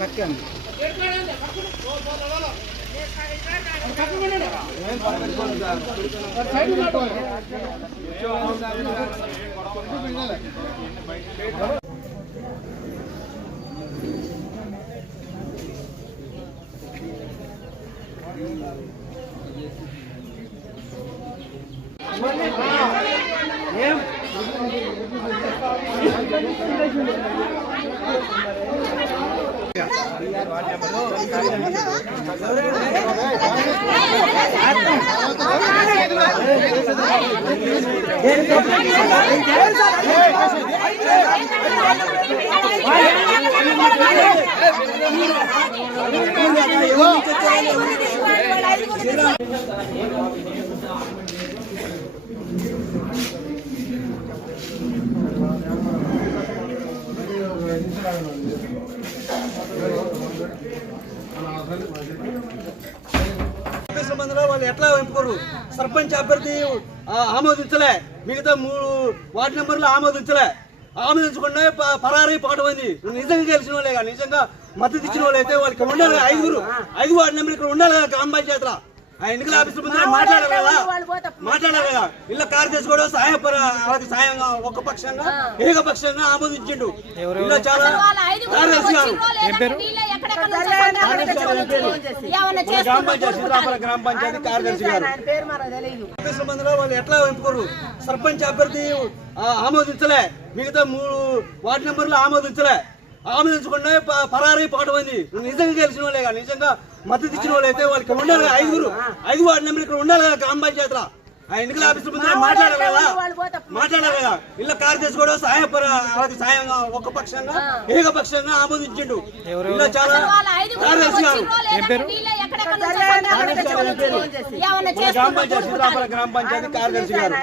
పక్కన ఏం వాళ్ళు ఎట్లా ఎంపుకోరు? సర్పంచ్ అభ్యర్థి ఆమోదించలే, మిగతా 3 వార్డు నెంబర్లు ఆమోదించకుండా పరారీ పాటమైంది. నిజంగా గెలిచిన వాళ్ళే, నిజంగా మద్దతు ఇచ్చిన వాళ్ళు అయితే వాళ్ళకి ఉండాలి. 5 వార్డు నెంబర్లు ఇక్కడ ఉండాలి కదా గ్రామ పంచాయతీలో. ఆ ఎన్నికల ఆఫీసుల ముందు మాట్లాడాలి కదా. ఇళ్ళ కార్యదర్శి కూడా వాళ్ళకి సాయంగా ఒకపక్షంగా ఏకపక్షంగా ఆమోదించిండు. ఇలా చాలా కార్యదర్శి గారు గ్రామ పంచాయతీ కార్యదర్శి గారు ఆఫీసుల మందిలో వాళ్ళు ఎట్లా ఎంపుకోరు? సర్పంచ్ అభ్యర్థి ఆమోదించలే, మిగతా 3 వార్డు నెంబర్లు ఆమోదించకుండా పరారీ పాటమైంది. నిజంగా గెలిచిన వాళ్ళే, నిజంగా మద్దతు ఇచ్చిన వాళ్ళు అయితే వాళ్ళకి ఉండాలి. 5 వార్డు నెంబర్లు ఇక్కడ ఉండాలి కదా గ్రామ పంచాయతీలో. ఆ ఎన్నికల ఆఫీసుల ముందు మాట్లాడాలి కదా. ఇళ్ళ కార్యదర్శి కూడా వాళ్ళకి సాయంగా ఒకపక్షంగా ఏకపక్షంగా ఆమోదించిండు. ఇలా చాలా కార్యదర్శి గారు గ్రామ పంచాయతీ కార్యదర్శి గారు